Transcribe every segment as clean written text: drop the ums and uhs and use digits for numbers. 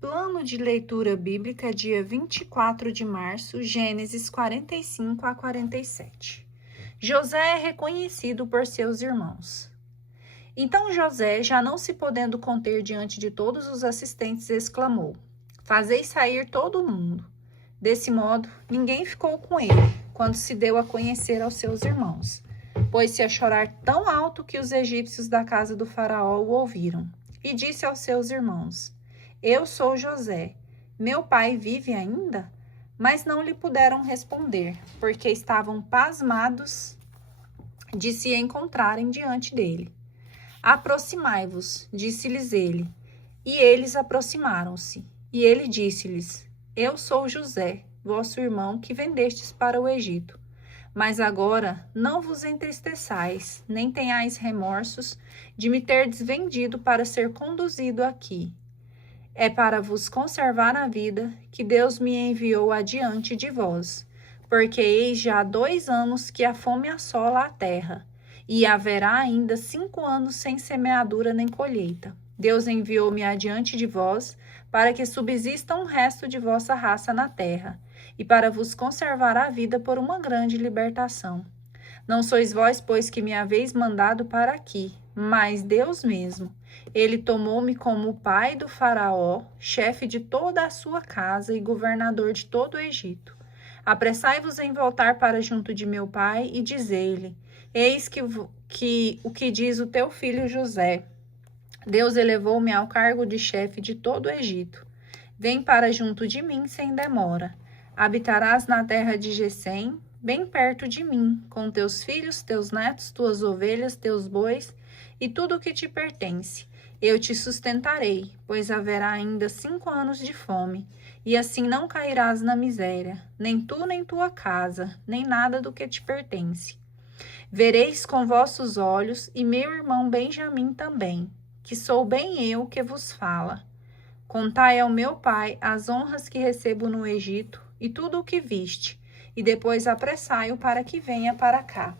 Plano de leitura bíblica, dia 24 de março, Gênesis 45 a 47. José é reconhecido por seus irmãos. Então José, já não se podendo conter diante de todos os assistentes, exclamou: Fazei sair todo mundo. Desse modo, ninguém ficou com ele, quando se deu a conhecer aos seus irmãos. Pôs-se a chorar tão alto que os egípcios da casa do faraó o ouviram. E disse aos seus irmãos: Eu sou José. Meu pai vive ainda? Mas não lhe puderam responder, porque estavam pasmados de se encontrarem diante dele. Aproximai-vos, disse-lhes ele. E eles aproximaram-se. E ele disse-lhes: Eu sou José, vosso irmão, que vendestes para o Egito. Mas agora não vos entristeçais, nem tenhais remorsos de me terdes vendido para ser conduzido aqui. É para vos conservar a vida que Deus me enviou adiante de vós, porque eis já 2 anos que a fome assola a terra, e haverá ainda 5 anos sem semeadura nem colheita. Deus enviou-me adiante de vós, para que subsista um resto de vossa raça na terra, e para vos conservar a vida por uma grande libertação. Não sois vós, pois, que me haveis mandado para aqui, mas Deus mesmo. Ele tomou-me como o pai do faraó, chefe de toda a sua casa e governador de todo o Egito. Apressai-vos em voltar para junto de meu pai e dizei-lhe: Eis o que diz o teu filho José. Deus elevou-me ao cargo de chefe de todo o Egito. Vem para junto de mim sem demora. Habitarás na terra de Gesem, bem perto de mim, com teus filhos, teus netos, tuas ovelhas, teus bois e tudo o que te pertence. Eu te sustentarei, pois haverá ainda 5 anos de fome, e assim não cairás na miséria, nem tu, nem tua casa, nem nada do que te pertence. Vereis com vossos olhos, e meu irmão Benjamim também, que sou bem eu que vos fala. Contai ao meu pai as honras que recebo no Egito, e tudo o que viste, e depois apressai-o para que venha para cá.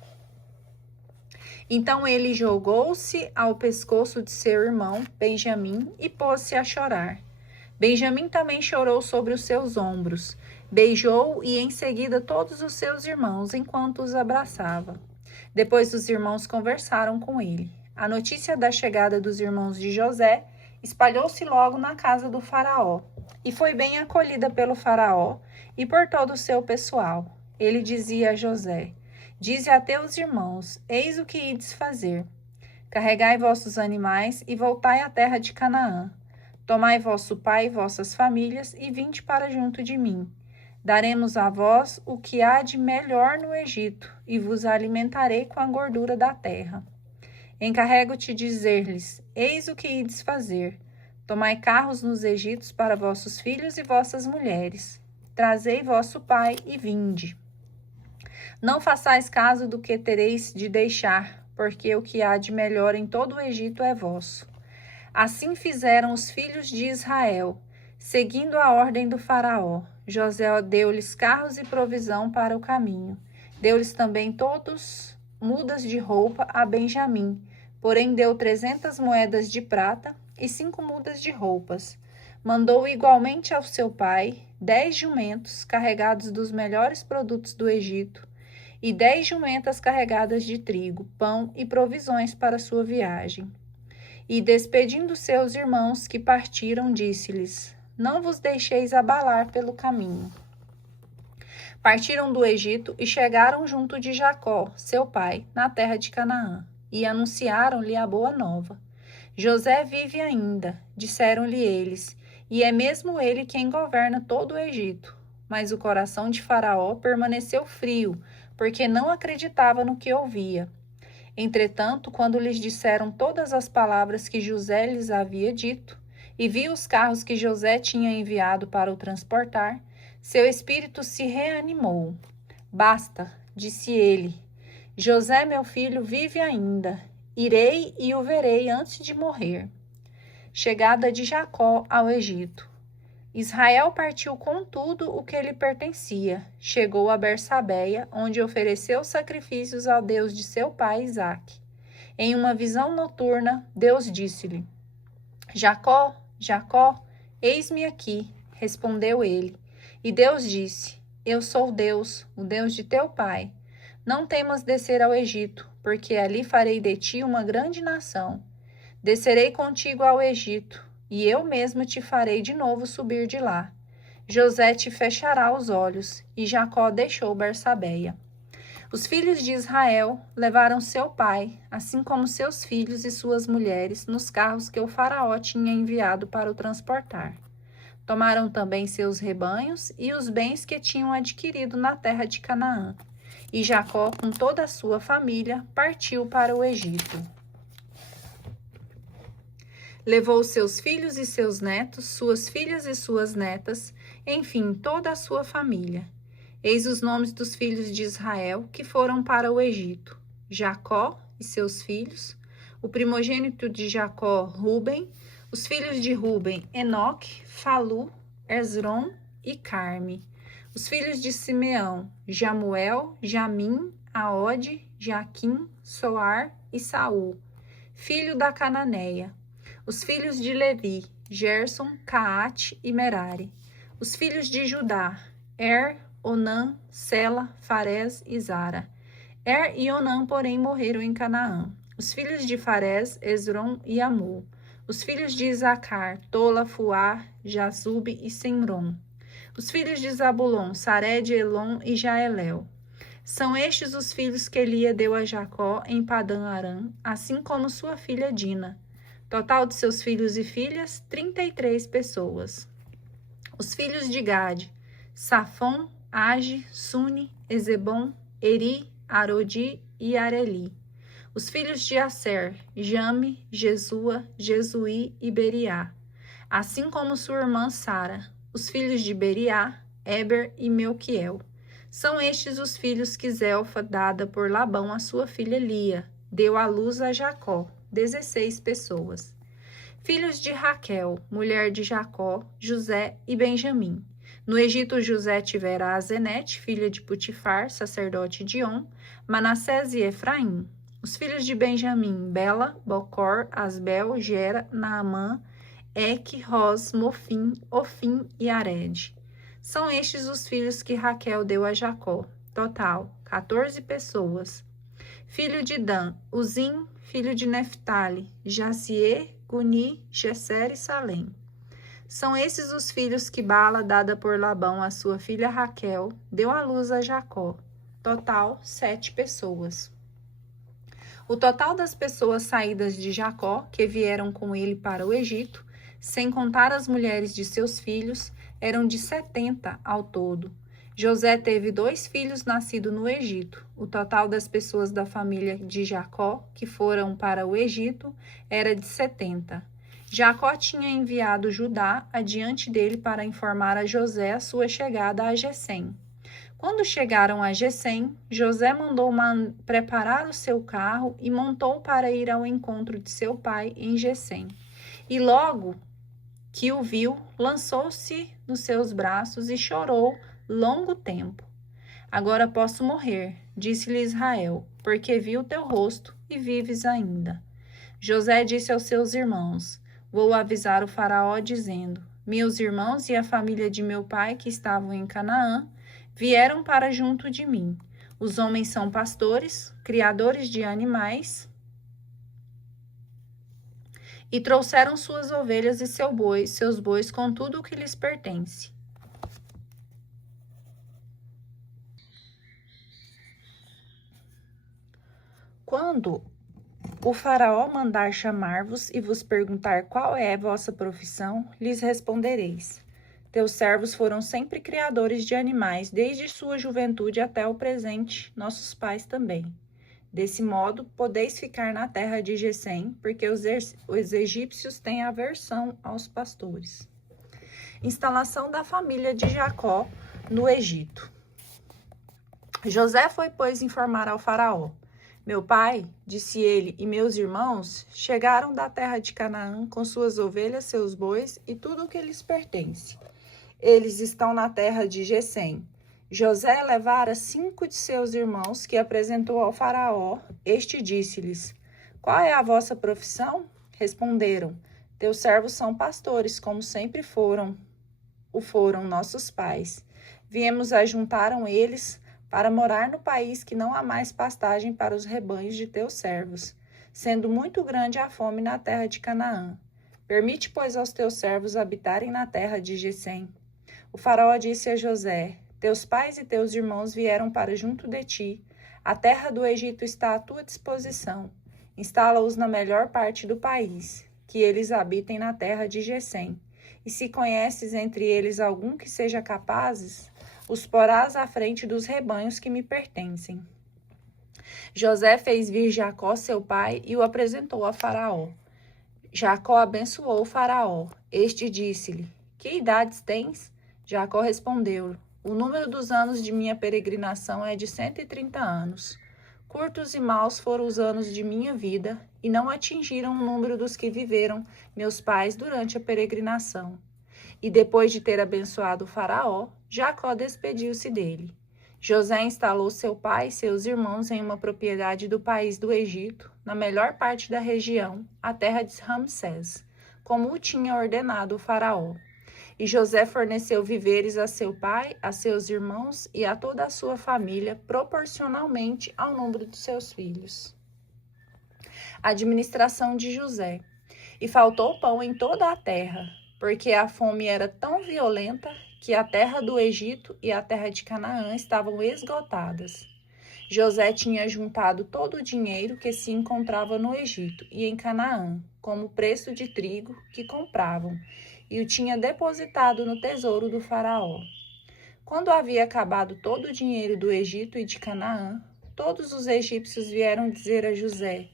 Então ele jogou-se ao pescoço de seu irmão, Benjamim, e pôs-se a chorar. Benjamim também chorou sobre os seus ombros, beijou e em seguida todos os seus irmãos, enquanto os abraçava. Depois os irmãos conversaram com ele. A notícia da chegada dos irmãos de José espalhou-se logo na casa do faraó, e foi bem acolhida pelo faraó e por todo o seu pessoal. Ele dizia a José: Dize a teus irmãos: Eis o que ides fazer. Carregai vossos animais e voltai à terra de Canaã. Tomai vosso pai e vossas famílias e vinde para junto de mim. Daremos a vós o que há de melhor no Egito, e vos alimentarei com a gordura da terra. Encarrego-te dizer-lhes: Eis o que ides fazer. Tomai carros nos Egitos para vossos filhos e vossas mulheres. Trazei vosso pai e vinde. Não façais caso do que tereis de deixar, porque o que há de melhor em todo o Egito é vosso. Assim fizeram os filhos de Israel, seguindo a ordem do faraó. José deu-lhes carros e provisão para o caminho. Deu-lhes também todos mudas de roupa a Benjamim, porém deu 300 moedas de prata e 5 mudas de roupas. Mandou igualmente ao seu pai 10 jumentos carregados dos melhores produtos do Egito, e 10 jumentas carregadas de trigo, pão e provisões para sua viagem. E, despedindo seus irmãos que partiram, disse-lhes: Não vos deixeis abalar pelo caminho. Partiram do Egito e chegaram junto de Jacó, seu pai, na terra de Canaã, e anunciaram-lhe a boa nova. José vive ainda, disseram-lhe eles, e é mesmo ele quem governa todo o Egito. Mas o coração de Faraó permaneceu frio, porque não acreditava no que ouvia. Entretanto, quando lhes disseram todas as palavras que José lhes havia dito, e viu os carros que José tinha enviado para o transportar, seu espírito se reanimou. Basta, disse ele. José, meu filho, vive ainda. Irei e o verei antes de morrer. Chegada de Jacó ao Egito. Israel partiu com tudo o que lhe pertencia. Chegou a Bersabeia, onde ofereceu sacrifícios ao Deus de seu pai Isaque. Em uma visão noturna, Deus disse-lhe: Jacó, Jacó. Eis-me aqui, respondeu ele. E Deus disse: Eu sou Deus, o Deus de teu pai. Não temas descer ao Egito, porque ali farei de ti uma grande nação. Descerei contigo ao Egito, e eu mesmo te farei de novo subir de lá. José te fechará os olhos, e Jacó deixou Bersabeia. Os filhos de Israel levaram seu pai, assim como seus filhos e suas mulheres, nos carros que o faraó tinha enviado para o transportar. Tomaram também seus rebanhos e os bens que tinham adquirido na terra de Canaã. E Jacó, com toda a sua família, partiu para o Egito. Levou seus filhos e seus netos, suas filhas e suas netas, enfim, toda a sua família. Eis os nomes dos filhos de Israel que foram para o Egito: Jacó e seus filhos, o primogênito de Jacó, Ruben, os filhos de Ruben, Enoque, Falu, Esrom e Carme. Os filhos de Simeão, Jamuel, Jamim, Aode, Jaquim, Soar e Saul, filho da Cananeia. Os filhos de Levi, Gerson, Caate e Merari. Os filhos de Judá, Onã, Sela, Farés e Zara. E Onã, porém, morreram em Canaã. Os filhos de Farés, Esrom e Amul. Os filhos de Isacar, Tola, Fuá, Jazube e Semrom. Os filhos de Zabulon, Sared, Elon e Jaelel. São estes os filhos que Lia deu a Jacó em Padã Arã, assim como sua filha Dina. Total de seus filhos e filhas, 33 pessoas. Os filhos de Gade, Safom, Age, Suni, Ezebom, Eri, Arodi e Areli. Os filhos de Aser, Jame, Jesua, Jesuí e Beriá, assim como sua irmã Sara. Os filhos de Beriá, Eber e Melquiel. São estes os filhos que Zelfa, dada por Labão a sua filha Lia, deu à luz a Jacó, 16 pessoas. Filhos de Raquel, mulher de Jacó, José e Benjamim. No Egito, José tivera a Zenete, filha de Putifar, sacerdote de On, Manassés e Efraim. Os filhos de Benjamim, Bela, Bocor, Asbel, Gera, Naamã, Eque, Ros, Mofim, Ofim e Ared. São estes os filhos que Raquel deu a Jacó. Total, 14 pessoas. Filho de Dan, Uzim, filho de Neftali, Jaziê, Guni, Gesser e Salém. São esses os filhos que Bala, dada por Labão a sua filha Raquel, deu à luz a Jacó. Total, 7 pessoas. O total das pessoas saídas de Jacó, que vieram com ele para o Egito, sem contar as mulheres de seus filhos, eram de 70 ao todo. José teve 2 filhos nascidos no Egito. O total das pessoas da família de Jacó, que foram para o Egito, era de 70. Jacó tinha enviado Judá adiante dele para informar a José a sua chegada a Gesem. Quando chegaram a Gesem, José mandou preparar o seu carro e montou para ir ao encontro de seu pai em Gesem. E logo que o viu, lançou-se nos seus braços e chorou longo tempo. Agora posso morrer, disse-lhe Israel, porque vi o teu rosto e vives ainda. José disse aos seus irmãos: Vou avisar o faraó, dizendo: Meus irmãos e a família de meu pai, que estavam em Canaã, vieram para junto de mim. Os homens são pastores, criadores de animais, e trouxeram suas ovelhas e seus bois com tudo o que lhes pertence. Quando o faraó mandar chamar-vos e vos perguntar qual é a vossa profissão, lhes respondereis: Teus servos foram sempre criadores de animais, desde sua juventude até o presente, nossos pais também. Desse modo, podeis ficar na terra de Gesem, porque os egípcios têm aversão aos pastores. Instalação da família de Jacó no Egito. José foi, pois, informar ao faraó: Meu pai, disse ele, e meus irmãos chegaram da terra de Canaã com suas ovelhas, seus bois e tudo o que lhes pertence. Eles estão na terra de Gesem. José levara 5 de seus irmãos, que apresentou ao faraó. Este disse-lhes: Qual é a vossa profissão? Responderam: Teus servos são pastores, como sempre foram nossos pais. Viemos ajuntaram eles para morar no país que não há mais pastagem para os rebanhos de teus servos, sendo muito grande a fome na terra de Canaã. Permite, pois, aos teus servos habitarem na terra de Gesem. O faraó disse a José: Teus pais e teus irmãos vieram para junto de ti. A terra do Egito está à tua disposição. Instala-os na melhor parte do país, que eles habitem na terra de Gesem. E se conheces entre eles algum que seja capazes, os porás à frente dos rebanhos que me pertencem. José fez vir Jacó, seu pai, e o apresentou a Faraó. Jacó abençoou o Faraó. Este disse-lhe: Que idades tens? Jacó respondeu: O número dos anos de minha peregrinação é de 130 anos. Curtos e maus foram os anos de minha vida, e não atingiram o número dos que viveram meus pais durante a peregrinação. E depois de ter abençoado o Faraó, Jacó despediu-se dele. José instalou seu pai e seus irmãos em uma propriedade do país do Egito, na melhor parte da região, a terra de Ramsés, como o tinha ordenado o Faraó. E José forneceu víveres a seu pai, a seus irmãos e a toda a sua família, proporcionalmente ao número de seus filhos. Administração de José. E faltou pão em toda a terra, porque a fome era tão violenta que a terra do Egito e a terra de Canaã estavam esgotadas. José tinha juntado todo o dinheiro que se encontrava no Egito e em Canaã, como preço de trigo que compravam, e o tinha depositado no tesouro do faraó. Quando havia acabado todo o dinheiro do Egito e de Canaã, todos os egípcios vieram dizer a José: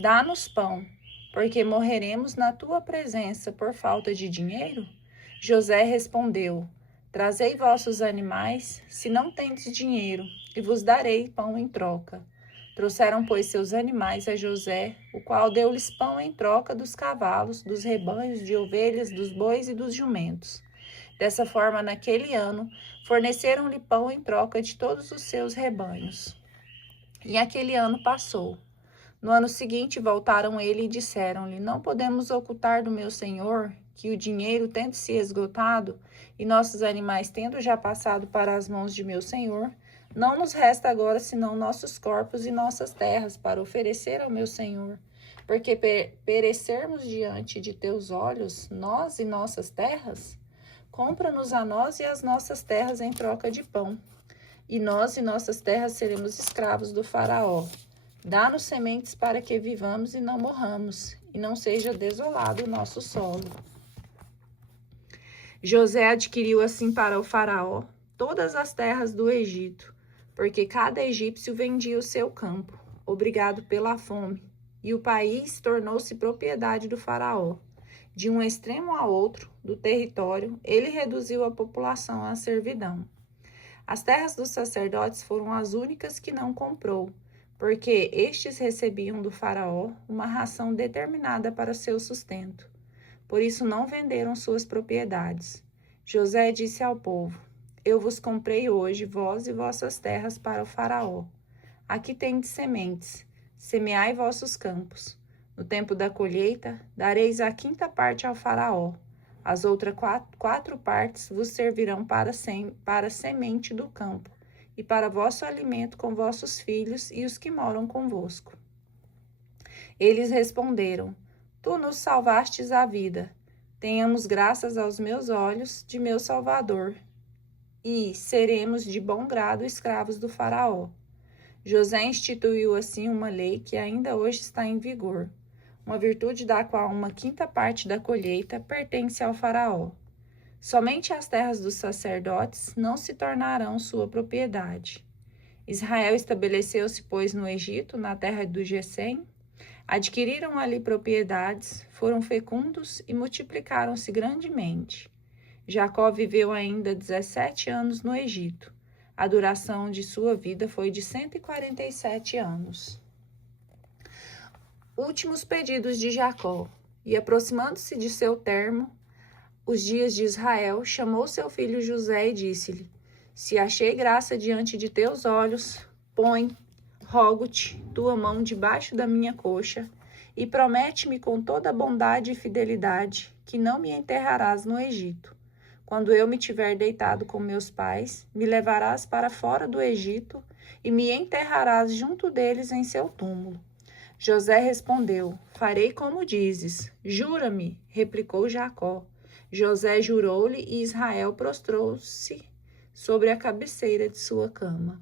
Dá-nos pão, porque morreremos na tua presença por falta de dinheiro? José respondeu: Trazei vossos animais, se não tendes dinheiro, e vos darei pão em troca. Trouxeram, pois, seus animais a José, o qual deu-lhes pão em troca dos cavalos, dos rebanhos, de ovelhas, dos bois e dos jumentos. Dessa forma, naquele ano, forneceram-lhe pão em troca de todos os seus rebanhos. E aquele ano passou. No ano seguinte, voltaram ele e disseram-lhe: Não podemos ocultar do meu senhor que o dinheiro tendo se esgotado e nossos animais tendo já passado para as mãos de meu senhor, não nos resta agora senão nossos corpos e nossas terras para oferecer ao meu senhor. Porque perecermos diante de teus olhos, nós e nossas terras? Compra-nos a nós e as nossas terras em troca de pão. E nós e nossas terras seremos escravos do faraó. Dá-nos sementes para que vivamos e não morramos, e não seja desolado o nosso solo. José adquiriu assim para o faraó todas as terras do Egito, porque cada egípcio vendia o seu campo, obrigado pela fome, e o país tornou-se propriedade do faraó. De um extremo ao outro do território, ele reduziu a população à servidão. As terras dos sacerdotes foram as únicas que não comprou, porque estes recebiam do faraó uma ração determinada para seu sustento. Por isso não venderam suas propriedades. José disse ao povo: Eu vos comprei hoje, vós e vossas terras, para o faraó. Aqui tendes sementes, semeai vossos campos. No tempo da colheita, dareis a 5ª parte ao faraó. As outras 4 partes vos servirão para semente do campo, e para vosso alimento com vossos filhos e os que moram convosco. Eles responderam: Tu nos salvastes a vida. Tenhamos graças aos meus olhos de meu Salvador, e seremos de bom grado escravos do faraó. José instituiu assim uma lei que ainda hoje está em vigor, uma virtude da qual uma 5ª parte da colheita pertence ao faraó. Somente as terras dos sacerdotes não se tornarão sua propriedade. Israel estabeleceu-se, pois, no Egito, na terra do Gesem. Adquiriram ali propriedades, foram fecundos e multiplicaram-se grandemente. Jacó viveu ainda 17 anos no Egito. A duração de sua vida foi de 147 anos. Últimos pedidos de Jacó. E aproximando-se de seu termo, os dias de Israel, chamou seu filho José e disse-lhe: Se achei graça diante de teus olhos, rogo-te, tua mão debaixo da minha coxa, e promete-me com toda bondade e fidelidade que não me enterrarás no Egito. Quando eu me tiver deitado com meus pais, me levarás para fora do Egito e me enterrarás junto deles em seu túmulo. José respondeu: farei como dizes. Jura-me, replicou Jacó. José jurou-lhe e Israel prostrou-se sobre a cabeceira de sua cama.